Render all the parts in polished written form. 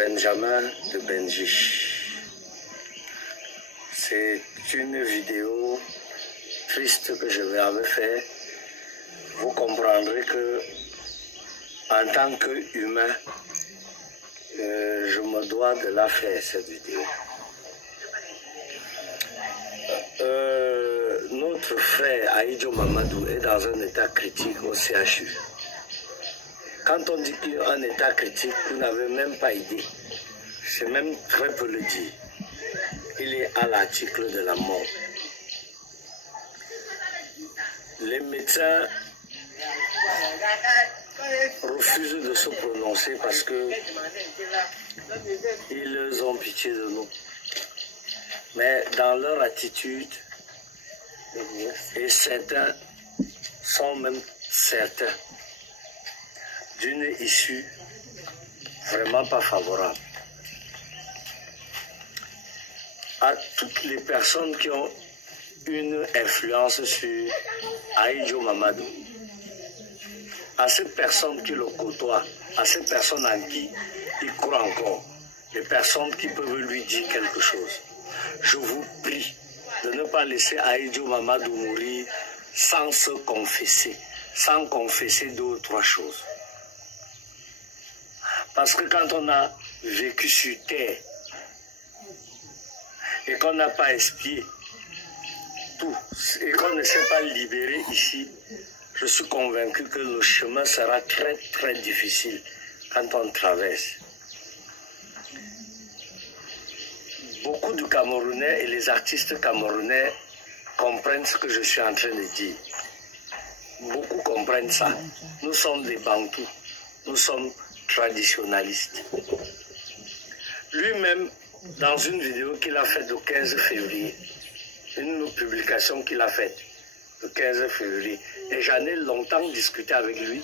Benjamin de Benji. C'est une vidéo triste que je vais avoir fait. Vous comprendrez que en tant qu'humain, je me dois de la faire, cette vidéo. Notre frère Aïdjo Mamadou est dans un état critique au CHU. Quand on dit qu'il y a un état critique, vous n'avez même pas idée. C'est même très peu le dire. Il est à l'article de la mort. Les médecins refusent de se prononcer parce que ils ont pitié de nous. Mais dans leur attitude, et certains sont même certains d'une issue vraiment pas favorable. À toutes les personnes qui ont une influence sur Aïdjo Mamadou, à ces personnes qui le côtoient, à ces personnes en qui il croit encore, les personnes qui peuvent lui dire quelque chose, je vous prie de ne pas laisser Aïdjo Mamadou mourir sans se confesser, sans confesser deux ou trois choses. Parce que quand on a vécu sur terre et qu'on n'a pas expié tout et qu'on ne s'est pas libéré ici, je suis convaincu que le chemin sera très très difficile quand on traverse. Beaucoup de Camerounais et les artistes camerounais comprennent ce que je suis en train de dire. Beaucoup comprennent ça. Nous sommes des Bantous. Nous sommes traditionnalistes. Lui-même, dans une vidéo qu'il a faite le 15 février, une publication qu'il a faite le 15 février, et j'en ai longtemps discuté avec lui,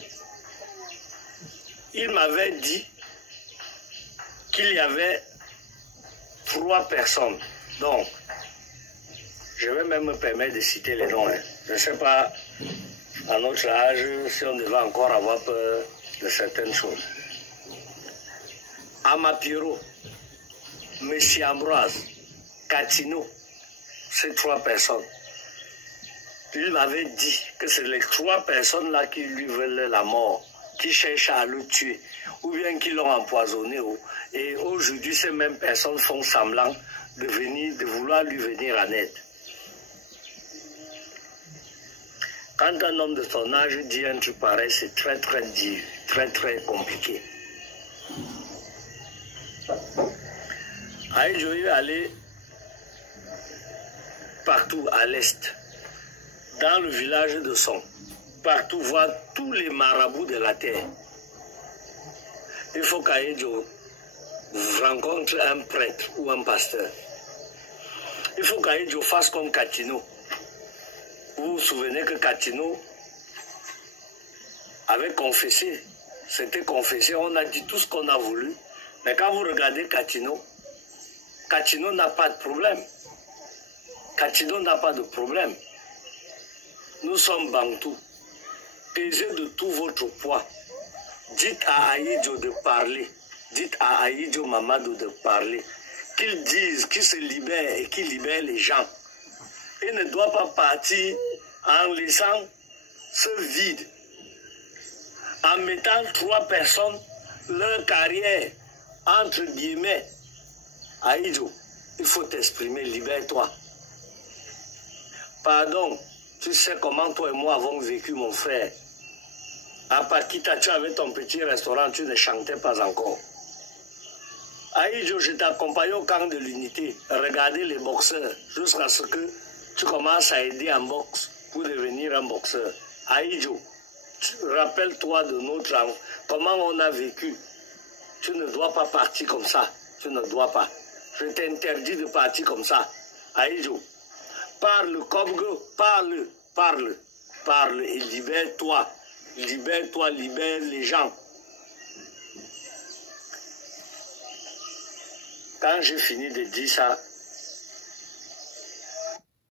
il m'avait dit qu'il y avait 3 personnes. Donc, je vais même me permettre de citer les noms. Je ne sais pas, à notre âge, si on devait encore avoir peur de certaines choses. Amapiro, Messi Ambroise, Katino, ces 3 personnes. Il m'avait dit que c'est les 3 personnes-là qui lui veulent la mort, qui cherchent à le tuer, ou bien qui l'ont empoisonné. Et aujourd'hui, ces mêmes personnes font semblant de vouloir lui venir en aide. Quand un homme de ton âge dit un truc pareil, c'est très très dur, très très compliqué. Aïdjo est allé partout à l'est, dans le village de Son, partout voir tous les marabouts de la terre. Il faut qu'Aïdjo rencontre un prêtre ou un pasteur. Il faut qu'Aïdjo fasse comme Katino. Vous vous souvenez que Katino avait confessé, c'était confessé, on a dit tout ce qu'on a voulu, mais quand vous regardez Katino, Katino n'a pas de problème. Katino n'a pas de problème. Nous sommes Bantous. Pesez de tout votre poids. Dites à Aïdjo de parler. Dites à Aïdjo Mamadou de parler. Qu'il dise, qu'il se libère et qu'il libère les gens. Il ne doit pas partir en laissant ce vide. En mettant 3 personnes, leur carrière, entre guillemets. Aïdjo, il faut t'exprimer, libère-toi. Pardon, tu sais comment toi et moi avons vécu, mon frère. À Pakita, tu avais ton petit restaurant, tu ne chantais pas encore. Aïdjo, je t'accompagne au camp de l'unité. Regardez les boxeurs, jusqu'à ce que tu commences à aider en boxe pour devenir un boxeur. Aïdjo, rappelle-toi de notre âme, comment on a vécu. Tu ne dois pas partir comme ça. Tu ne dois pas. Je t'interdis de partir comme ça. Aïdjo, parle comme parle et libère-toi. Libère-toi, libère les gens. Quand j'ai fini de dire ça,